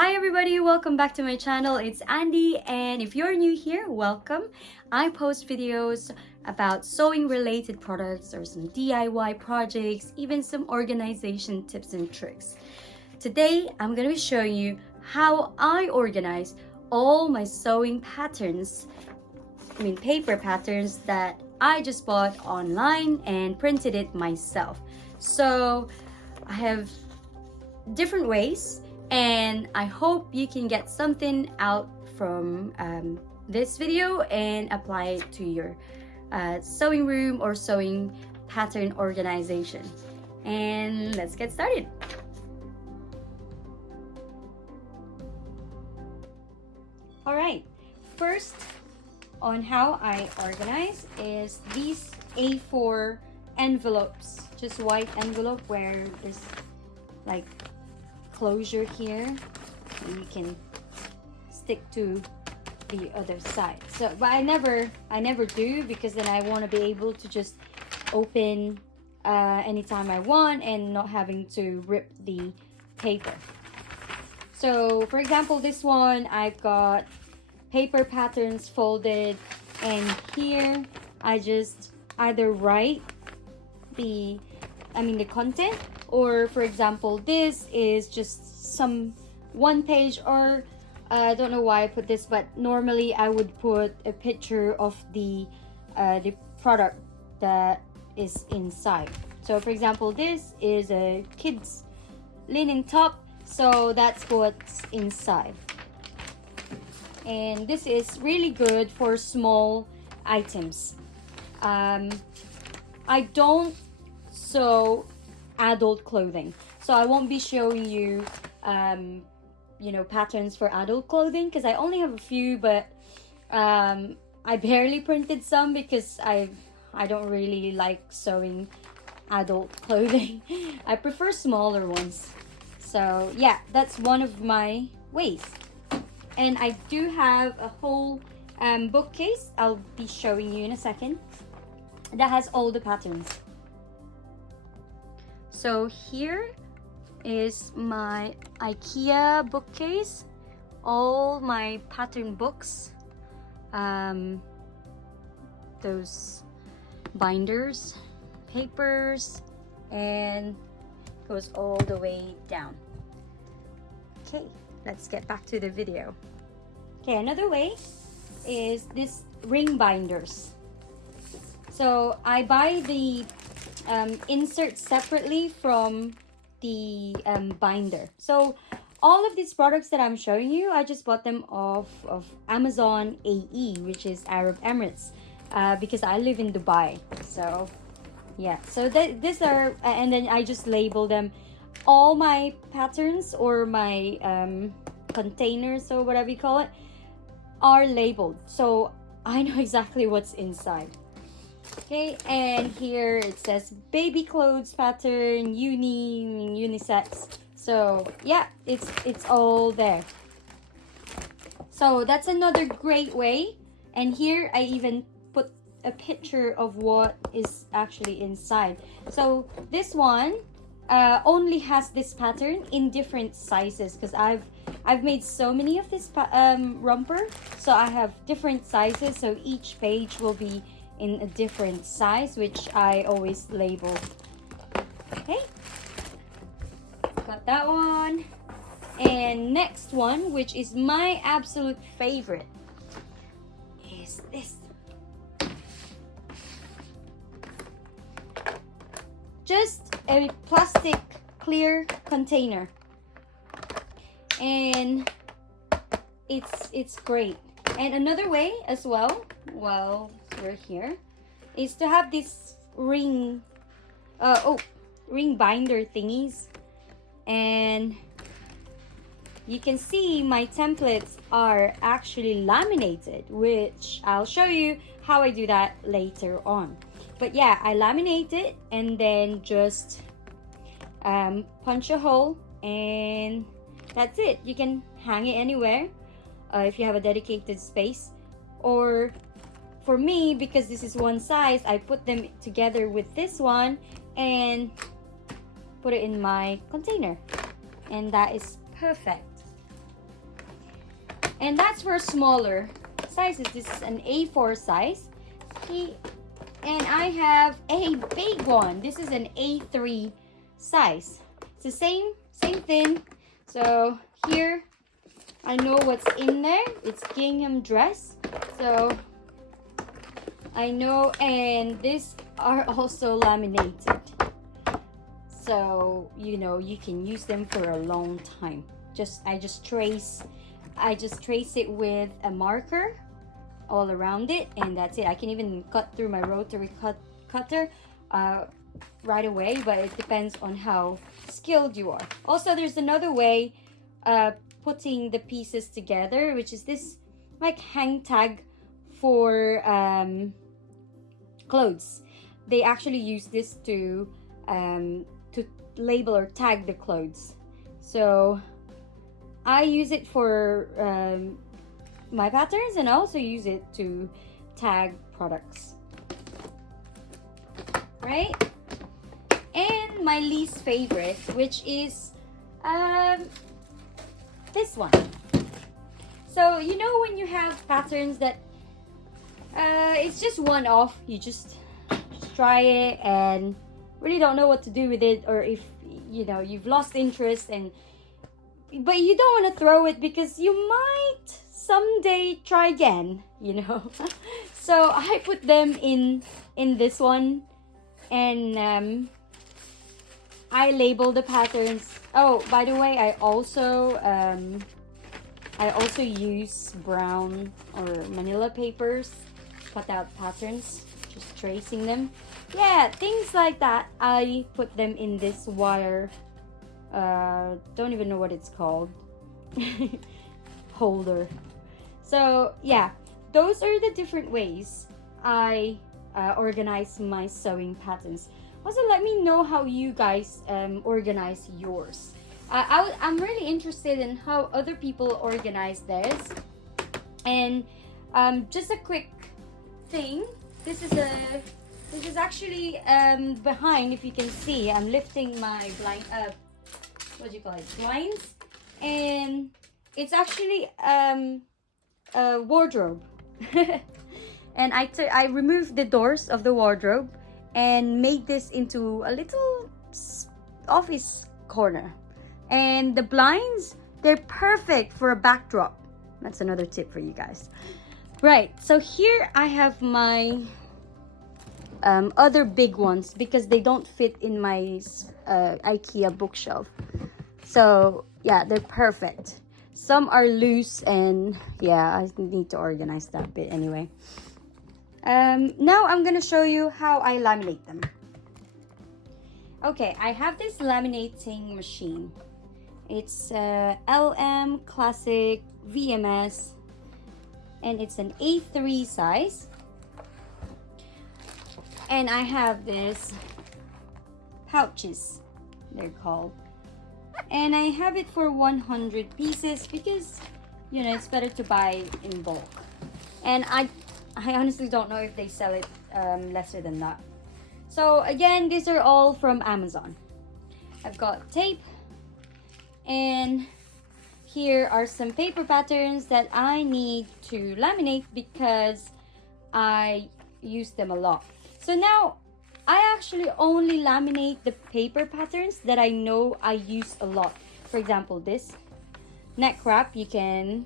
Hi everybody, welcome back to my channel. It's Andy, and if you're new here, welcome. I post videos about sewing related products or some DIY projects, even some organization tips and tricks. Today, I'm going to be showing you how I organize all my sewing patterns, paper patterns that I just bought online and printed it myself. So I have different ways, and I hope you can get something out from this video and apply it to your sewing room or sewing pattern organization. And let's get started. All right, first on how I organize is these A4 envelopes, just white envelope where there's like closure here, and you can stick to the other side. So, but I never do, because then I want to be able to just open anytime I want and not having to rip the paper. So, for example, this one I've got paper patterns folded, and here I just either write the content, or for example this is just some one page, or I don't know why I put this, but normally I would put a picture of the product that is inside. So for example, this is a kids linen top, so that's what's inside. And this is really good for small items. I don't sew adult clothing, so I won't be showing you patterns for adult clothing, because I only have a few, but I barely printed some because I don't really like sewing adult clothing. I prefer smaller ones. So yeah, that's one of my ways. And I do have a whole bookcase I'll be showing you in a second that has all the patterns. So here is my IKEA bookcase, all my pattern books, those binders, papers, and goes all the way down. Okay, let's get back to the video. Okay, another way is this ring binders. So I buy the insert separately from the binder. So all of these products that I'm showing you, I just bought them off of Amazon AE, which is Arab Emirates, because I live in Dubai. So yeah, so these are, and then I just label them. All my patterns or my containers, or whatever you call it, are labeled, so I know exactly what's inside. Okay, and here it says baby clothes pattern, unisex. So yeah, it's all there. So that's another great way. And here I even put a picture of what is actually inside. So this one only has this pattern in different sizes, because I've made so many of this romper, so I have different sizes, so each page will be in a different size, which I always label. Okay, got that one. And next one, which is my absolute favorite, is this. Just a plastic clear container, and it's great. And another way as well, while we're here, is to have this ring binder thingies. And you can see my templates are actually laminated, which I'll show you how I do that later on. But yeah, I laminate it and then just punch a hole, and that's it. You can hang it anywhere if you have a dedicated space. Or for me, because this is one size, I put them together with this one and put it in my container, and that is perfect. And that's for smaller sizes. This is an A4 size. And I have a big one. This is an A3 size. It's the same thing. So here, I know what's in there. It's gingham dress. So I know, and these are also laminated. So, you know, you can use them for a long time. I just trace it with a marker all around it, and that's it. I can even cut through my rotary cutter right away, but it depends on how skilled you are. Also, there's another way putting the pieces together, which is this like hang tag for clothes. They actually use this to label or tag the clothes. So I use it for my patterns, and I also use it to tag products, right? And my least favorite, which is this one. So you know when you have patterns that it's just one-off, you just try it and really don't know what to do with it, or if you know you've lost interest, but you don't want to throw it because you might someday try again, you know. So I put them in this one, and I label the patterns. Oh, by the way, I also use brown or manila papers, cut out patterns, just tracing them. Yeah, things like that. I put them in this wire, don't even know what it's called, holder. So yeah, those are the different ways I organize my sewing patterns. Also, let me know how you guys organize yours. I'm really interested in how other people organize theirs. And just a quick thing, this is actually behind. If you can see, I'm lifting my blind, what do you call it, blinds, and it's actually a wardrobe. And I removed the doors of the wardrobe and made this into a little office corner. And the blinds, they're perfect for a backdrop. That's another tip for you guys. Right, so here I have my other big ones because they don't fit in my IKEA bookshelf. So yeah, they're perfect. Some are loose, and yeah, I need to organize that bit anyway. Now I'm gonna show you how I laminate them. Okay, I have this laminating machine. It's LM Classic VMS, and it's an A3 size. And I have this pouches, they're called. And I have it for 100 pieces because, you know, it's better to buy in bulk. And I honestly don't know if they sell it lesser than that. So again, these are all from Amazon. I've got tape, and here are some paper patterns that I need to laminate because I use them a lot. So now I actually only laminate the paper patterns that I know I use a lot. For example, this neck wrap, you can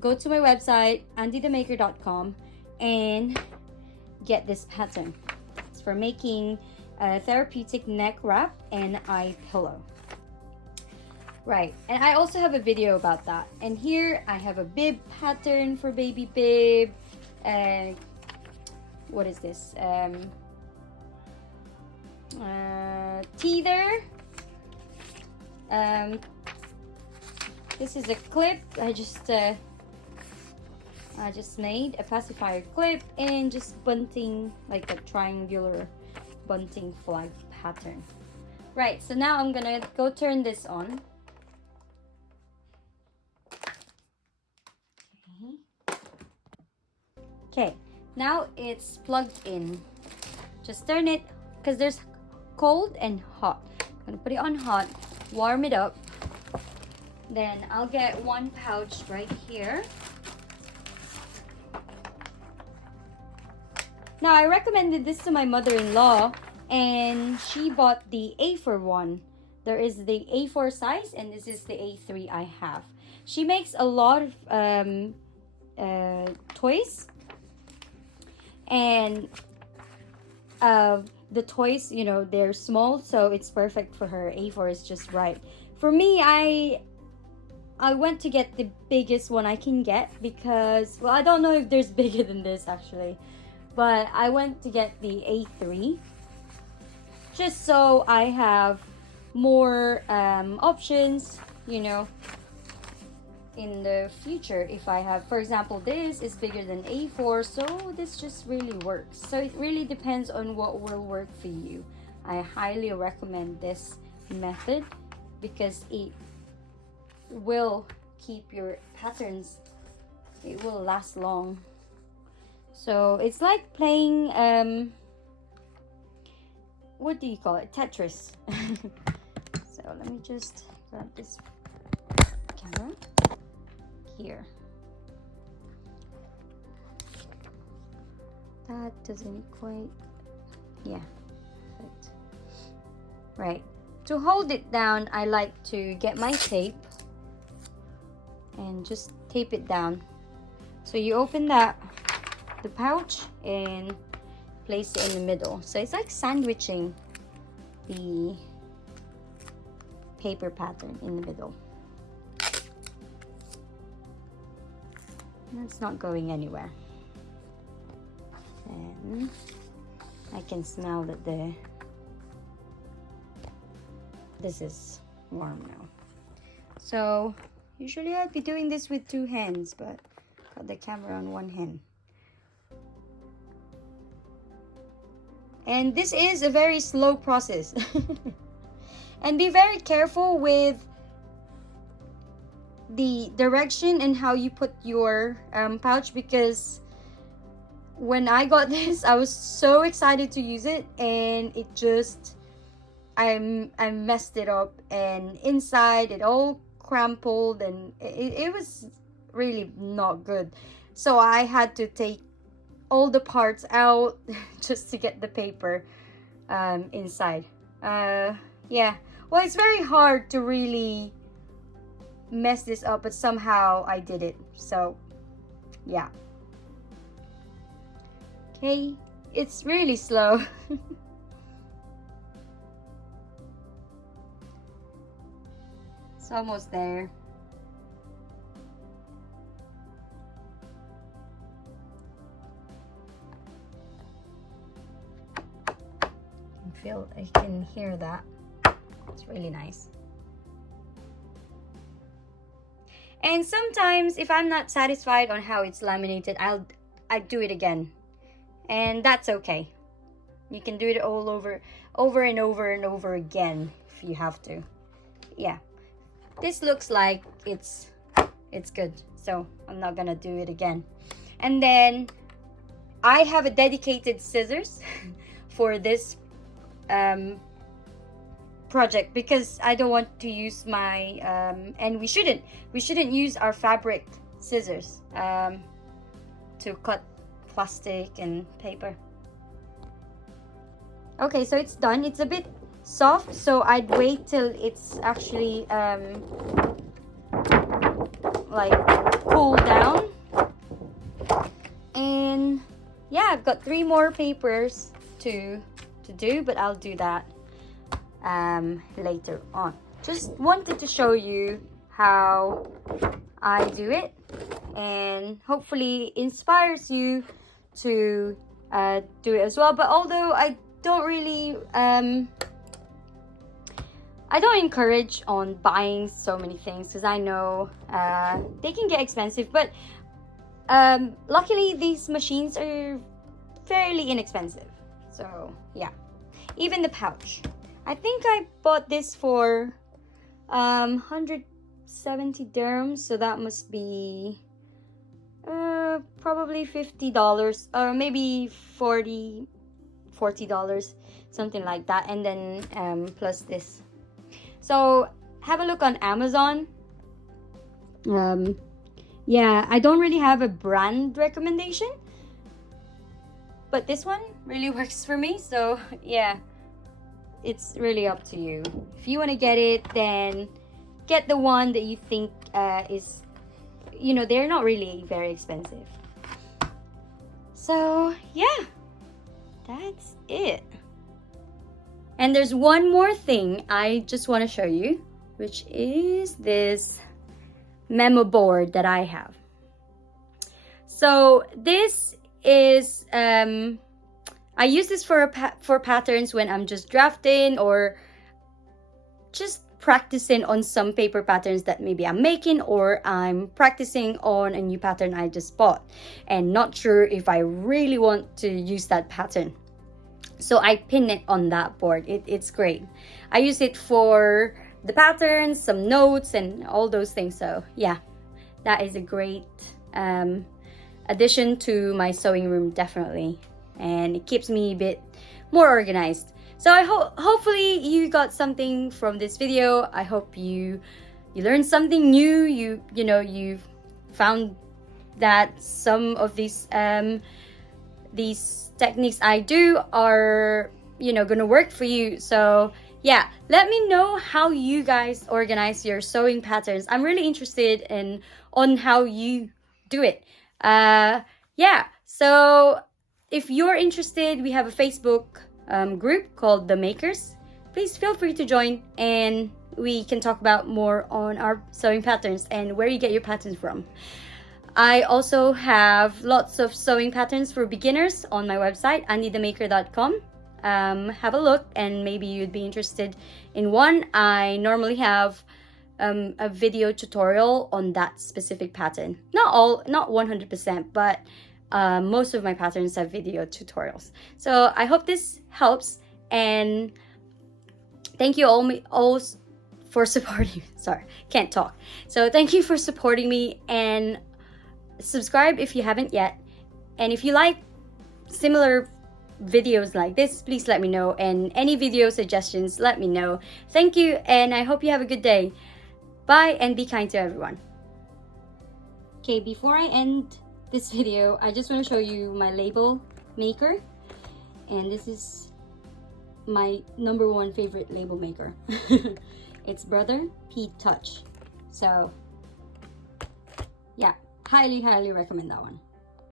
go to my website andythemaker.com and get this pattern. It's for making a therapeutic neck wrap and eye pillow. Right, and I also have a video about that. And here I have a bib pattern for baby bib. What is this? Teether. This is a clip. I just made a pacifier clip and just bunting, like a triangular bunting flag pattern. Right, so now I'm gonna go turn this on. Okay, now it's plugged in. Just turn it, because there's cold and hot. I'm gonna put it on hot, warm it up, Then I'll get one pouch right here. Now, I recommended this to my mother-in-law, and she bought the A4 one. There is the A4 size, and this is the A3 I have. She makes a lot of toys, and the toys, you know, they're small, so it's perfect for her. A4 is just right. For me, I went to get the biggest one I can get because, well, I don't know if there's bigger than this actually, but I went to get the A3 just so I have more options, you know, in the future. If I have, for example, this is bigger than A4, so this just really works. So it really depends on what will work for you. I highly recommend this method because it will keep your patterns, it will last long. So it's like playing what do you call it, Tetris. So let me just grab this camera here. That doesn't quite, yeah, perfect. Right, to hold it down, I like to get my tape and just tape it down. So you open the pouch and place it in the middle. So it's like sandwiching the paper pattern in the middle. And it's not going anywhere. And I can smell that this is warm now. So usually I'd be doing this with 2 hands, but got the camera on 1 hand. And this is a very slow process. And be very careful with the direction and how you put your pouch, because when I got this, I was so excited to use it, and it just, I messed it up, and inside it all crumpled, and it was really not good. So I had to take all the parts out just to get the paper inside. Yeah, well, it's very hard to really mess this up, but somehow I did it. So yeah, okay, it's really slow. It's almost there. I can hear that. It's really nice. And sometimes if I'm not satisfied on how it's laminated, I do it again, and that's okay. You can do it all over and over and over again if you have to. Yeah, this looks like it's good, so I'm not gonna do it again. And then I have a dedicated scissors for this project, because I don't want to use my and we shouldn't use our fabric scissors to cut plastic and paper. Okay, so it's done. It's a bit soft, so I'd wait till it's actually like cool down. And yeah, I've got 3 more papers to do, but I'll do that later on. Just wanted to show you how I do it, and hopefully inspires you to do it as well. But although I don't really I don't encourage on buying so many things, because I know they can get expensive, but luckily these machines are fairly inexpensive. So yeah, even the pouch, I think I bought this for 170 dirhams, so that must be probably $50 or maybe $40, something like that. And then plus this. So have a look on Amazon. Yeah, I don't really have a brand recommendation, but this one really works for me. So yeah, it's really up to you. If you want to get it, then get the one that you think is, you know, they're not really very expensive. So yeah, that's it. And there's one more thing I just want to show you, which is this memo board that I have. So this is I use this for patterns when I'm just drafting or just practicing on some paper patterns that maybe I'm making, or I'm practicing on a new pattern I just bought and not sure if I really want to use that pattern. So I pin it on that board. It's great. I use it for the patterns, some notes, and all those things. So yeah, that is a great addition to my sewing room, definitely. And it keeps me a bit more organized. So I hopefully you got something from this video. I hope you learned something new. You know, you found that some of these techniques I do are, you know, gonna work for you. So yeah, let me know how you guys organize your sewing patterns. I'm really interested on how you do it. Yeah, so if you're interested, we have a Facebook group called The Makers. Please feel free to join, and we can talk about more on our sewing patterns and where you get your patterns from. I also have lots of sewing patterns for beginners on my website, andythemaker.com. Have a look, and maybe you'd be interested in one. I normally have a video tutorial on that specific pattern. Not 100%, but most of my patterns have video tutorials. So I hope this helps, and thank you all for supporting. Sorry, can't talk. So thank you for supporting me, and subscribe if you haven't yet. And if you like similar videos like this, please let me know, and any video suggestions, let me know. Thank you, and I hope you have a good day. Bye, and be kind to everyone. Okay, before I end this video, I just want to show you my label maker, and this is my #1 favorite label maker. It's Brother Pete Touch. So yeah, highly recommend that one.